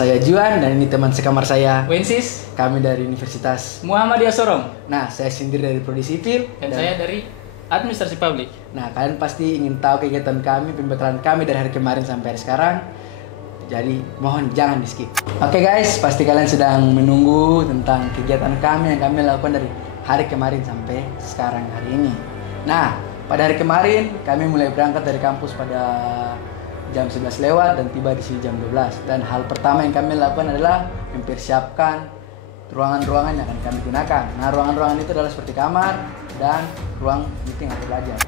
saya Juan dan ini teman sekamar saya Wensis, kami dari Universitas. Muhammadiyah Sorong, Nah, saya sendiri dari Prodi Sipil dan saya dari Administrasi Publik. Nah, kalian pasti ingin tahu kegiatan kami, pembekalan kami dari hari kemarin sampai hari sekarang. Jadi, mohon jangan di-skip. Oke guys, pasti kalian sedang menunggu tentang kegiatan kami yang kami lakukan dari hari kemarin sampai sekarang hari ini. Nah, pada hari kemarin kami mulai berangkat dari kampus pada jam 11 lewat dan tiba di sini jam 12. Dan hal pertama yang kami lakukan adalah mempersiapkan ruangan-ruangan yang akan kami gunakan. Nah, ruangan-ruangan itu adalah seperti kamar dan ruang meeting atau belajar.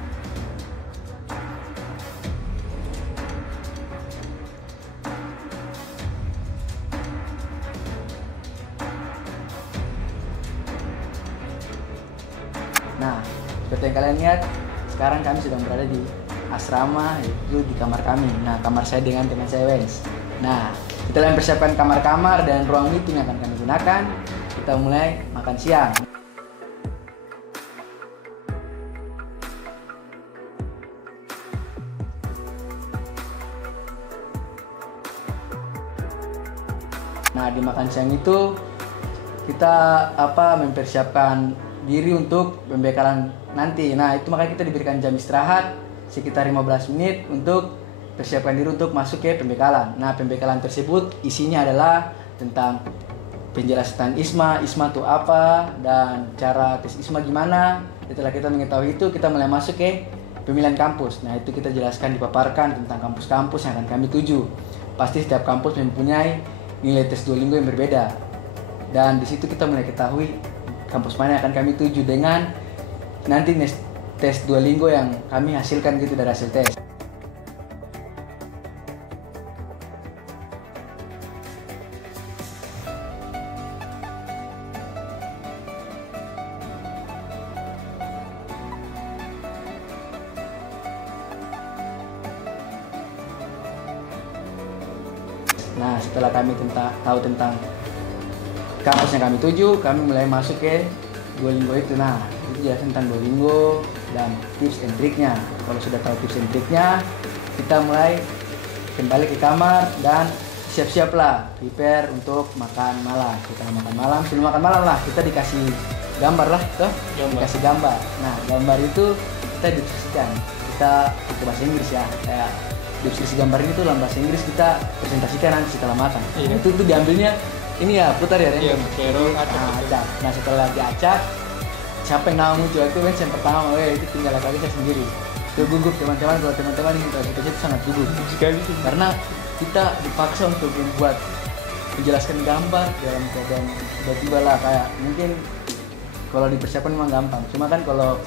Nah, seperti yang kalian lihat, sekarang kami sedang berada di asrama, yaitu di kamar kami. Nah, kamar saya dengan teman saya Wens. Nah, kita mempersiapkan kamar-kamar dan ruang meeting yang akan kami gunakan. Kita mulai makan siang. Nah, di makan siang itu kita mempersiapkan diri untuk pembekalan nanti. Nah, itu makanya kita diberikan jam istirahat sekitar 15 menit untuk persiapkan diri untuk masuk ke pembekalan. Nah, pembekalan tersebut isinya adalah tentang penjelasan ISMA itu apa, dan cara tes ISMA gimana. Setelah kita mengetahui itu, kita mulai masuk ke pemilihan kampus. Nah, itu kita jelaskan, dipaparkan tentang kampus-kampus yang akan kami tuju. Pasti setiap kampus mempunyai nilai tes Duolingo yang berbeda. Dan di situ kita mulai ketahui kampus mana yang akan kami tuju dengan nanti tes Duolingo yang kami hasilkan gitu dari hasil tes. Nah, setelah kami tahu tentang kampus yang kami tuju, kami mulai masuk ke Duolingo itu. Nah, itu jelas tentang Duolingo dan tips and triknya. Kalau sudah tahu tips and triknya, kita mulai kembali ke kamar dan siap-siaplah prepare untuk makan malam. Setelah makan malam, sebelum makan malam lah kita dikasih gambar lah, toh? Dikasih gambar. Nah, gambar itu kita diskusikan. Kita pakai bahasa Inggris ya, kayak deskripsi gambar ini tuh dalam bahasa Inggris kita presentasikan nanti setelah makan. Iya. Nah, itu tuh diambilnya ini ya, putar ya, Iya, random. Acak. Nah, setelah diacak, siapa yang nama muncul itu yang pertama, itu tinggal lagi saya sendiri. Itu gugup teman-teman, kalau teman-teman yang presentasi itu sangat gugup Sekali. karena kita dipaksa untuk membuat menjelaskan gambar dalam keadaan tiba-tiba lah, kayak mungkin kalau dipersiapkan memang gampang, cuma kan kalau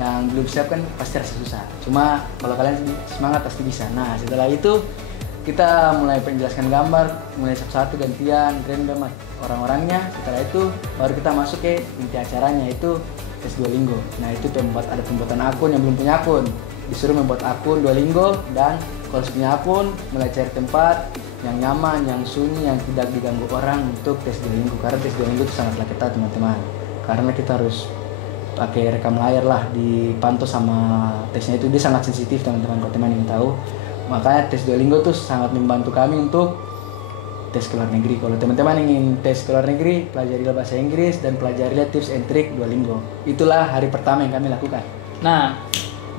yang belum siap kan pasti rasa susah. Cuma kalau kalian semangat pasti bisa. Nah, setelah itu kita mulai penjelaskan gambar, mulai satu-satu gantian, random orang-orangnya. Setelah itu baru kita masuk ke inti acaranya, yaitu tes Duolingo. Nah, itu ada pembuatan akun yang belum punya akun, disuruh membuat akun Duolingo, dan kalau punya akun mulai cari tempat yang nyaman, yang sunyi, yang tidak diganggu orang untuk tes Duolingo. Karena tes Duolingo itu sangatlah ketat teman-teman. Karena kita harus pakai rekam layar lah, dipantau sama tesnya itu, dia sangat sensitif teman-teman kalau teman ingin tahu. Makanya tes Duolingo tuh sangat membantu kami untuk tes ke luar negeri. Kalau teman-teman ingin tes ke luar negeri, pelajarilah bahasa Inggris dan pelajarilah tips and trick Duolingo. Itulah hari pertama yang kami lakukan. Nah,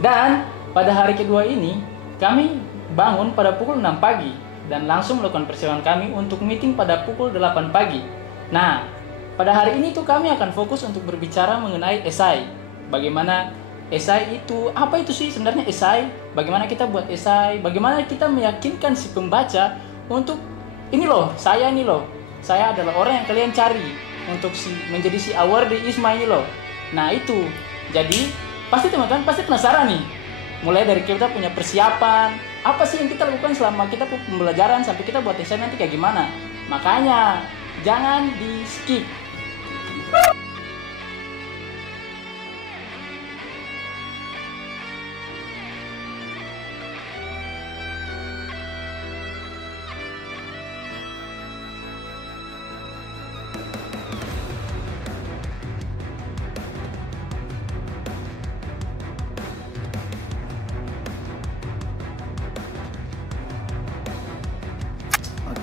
dan pada hari kedua ini kami bangun pada pukul 6 pagi dan langsung melakukan persiapan kami untuk meeting pada pukul 8 pagi. Nah, pada hari ini tuh kami akan fokus untuk berbicara mengenai esai. Bagaimana esai itu, apa itu sih sebenarnya esai? Bagaimana kita buat esai? Bagaimana kita meyakinkan si pembaca untuk ini loh, saya adalah orang yang kalian cari untuk menjadi si award di ISMA ini loh. Nah, itu. Jadi, pasti teman-teman pasti penasaran nih. Mulai dari kita punya persiapan, apa sih yang kita lakukan selama kita pembelajaran sampai kita buat esai nanti kayak gimana? Makanya jangan di-skip.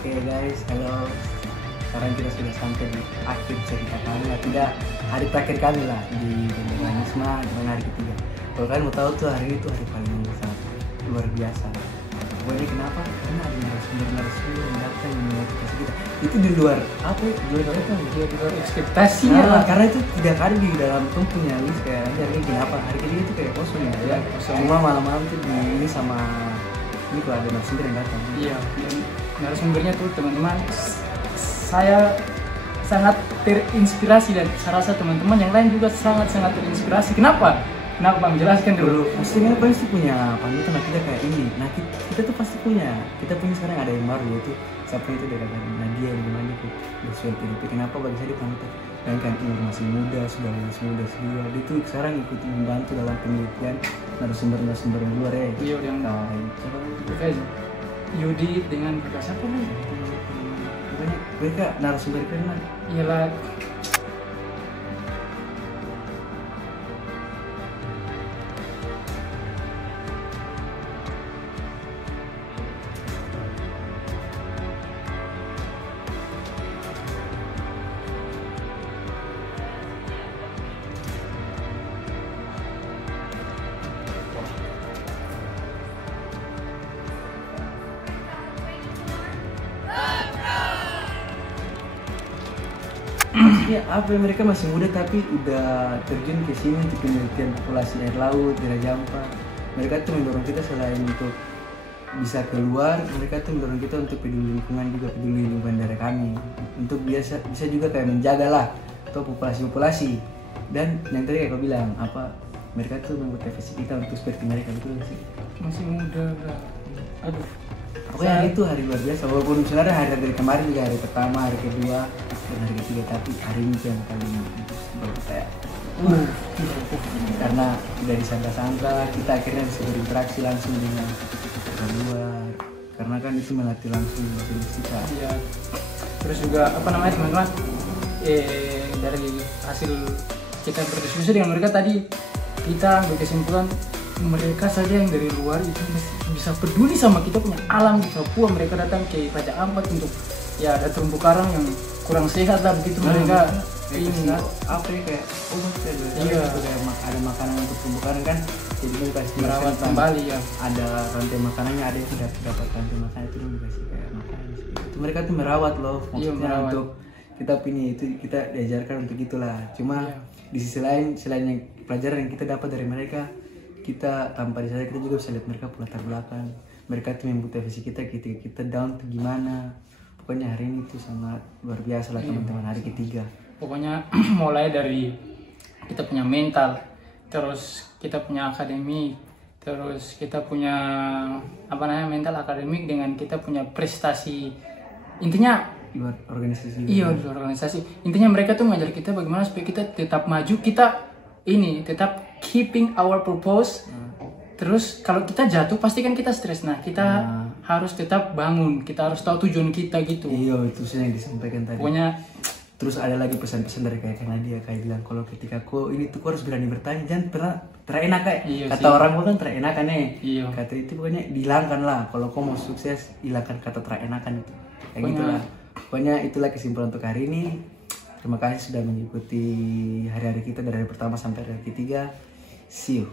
Oke, Oke guys, halo. Sekarang kita sudah sampai di akhir cerita kami, tidak hari terakhir kami lah di Wisma dengan hari ketiga. Kalau kalian mau tahu tuh hari ini tuh hari paling sangat luar biasa. Pokoknya kenapa? Karena ada narasumber yang datang yang memotivasi kita. Itu di luar apa? Di luar apa? Dia di luar ekspektasinya lah. Karena itu tidak ada di dalam tuh punya list kayak nanti hari ini kenapa? Hari ini itu kayak kosong ya. Kosong. Cuma malam-malam tuh di ini sama ini kalau ada narasumber yang datang. Iya, dan narasumbernya tuh teman-teman, saya sangat terinspirasi dan saya rasa teman-teman yang lain juga sangat-sangat terinspirasi. Kenapa? Kenapa Bang? Jelaskan dulu. Pastinya pasti punya panutan kita kayak ini. Nah kita tuh pasti punya. Kita punya sekarang ada yang baru yaitu siapa itu dari Nadia yang gimana itu Joshua PDP. Kenapa bagi saya dia panutan? Dan kan ini masih muda, sudah muda semua. Dia tuh sekarang ikut membantu dalam penelitian narasumber yang luar ya. Iya, yang siapa itu? Yudi dengan kakak siapa nih? Banyak mereka narasumber keren. Iyalah. Ya, apa mereka masih muda tapi udah terjun ke sini untuk penelitian populasi air laut di Raja Ampat. Mereka tuh mendorong kita selain untuk bisa keluar, mereka tuh mendorong kita untuk peduli lingkungan dari kami. Untuk bisa juga kayak menjaga lah atau populasi. Dan yang tadi kayak kau bilang apa mereka tuh memotivasi kita untuk seperti mereka, betul gak sih? Masih muda lah. Aduh. Pokoknya hari itu hari luar biasa, walaupun sebenarnya hari dari kemarin juga hari pertama, hari kedua, dan hari ketiga, tapi hari ini yang paling baru kayak karena udah disangka-sangka kita akhirnya bisa berinteraksi langsung dengan orang luar, karena kan itu melatih langsung bahasa kita. Iya. Terus juga apa namanya teman-teman, dari hasil kita berdiskusi dengan mereka tadi, kita berkesimpulan mereka saja yang dari luar itu bisa peduli sama kita punya alam di Papua. Mereka datang ke Raja Ampat untuk ya ada terumbu karang yang kurang sehat lah begitu, mereka ini apa ya kayak iya, ada makanan untuk terumbu karang kan, jadi kita kasih merawat kembali ya, ada rantai makanannya, ada yang tidak dapat rantai makanan itu dikasih kayak makanan itu. Mereka tuh merawat loh, maksudnya untuk kita punya itu, kita diajarkan untuk itulah. Cuma di sisi lain selain yang pelajaran yang kita dapat dari mereka, kita tanpa disadari kita juga bisa lihat mereka latar belakang. Mereka tuh memotivasi kita ketika kita down tuh gimana. Pokoknya hari ini tuh sangat luar biasa lah teman-teman, hari ketiga. Pokoknya mulai dari kita punya mental, terus kita punya akademik, terus kita punya apa namanya mental akademik dengan kita punya prestasi. Intinya luar organisasi. Iya, luar organisasi. Intinya mereka tuh mengajar kita bagaimana supaya kita tetap maju, kita ini tetap keeping our purpose. Terus kalau kita jatuh pasti kan kita stres. Nah, kita harus tetap bangun. Kita harus tahu tujuan kita gitu. Iya, itu sih yang disampaikan tadi. Pokoknya terus ada lagi pesan-pesan dari kayak Nadia kayak bilang kalau ketika kau ini tuh kau harus berani bertanya, jangan pernah terenak kayak kata sih. Orang kan terenakan nih. Iya. Kata itu pokoknya dihilangkan lah. Kalau kau mau sukses, hilangkan kata terenakan itu. Kayak gitulah. Pokoknya itulah kesimpulan untuk hari ini. Terima kasih sudah mengikuti hari-hari kita dari hari pertama sampai hari ketiga. See you.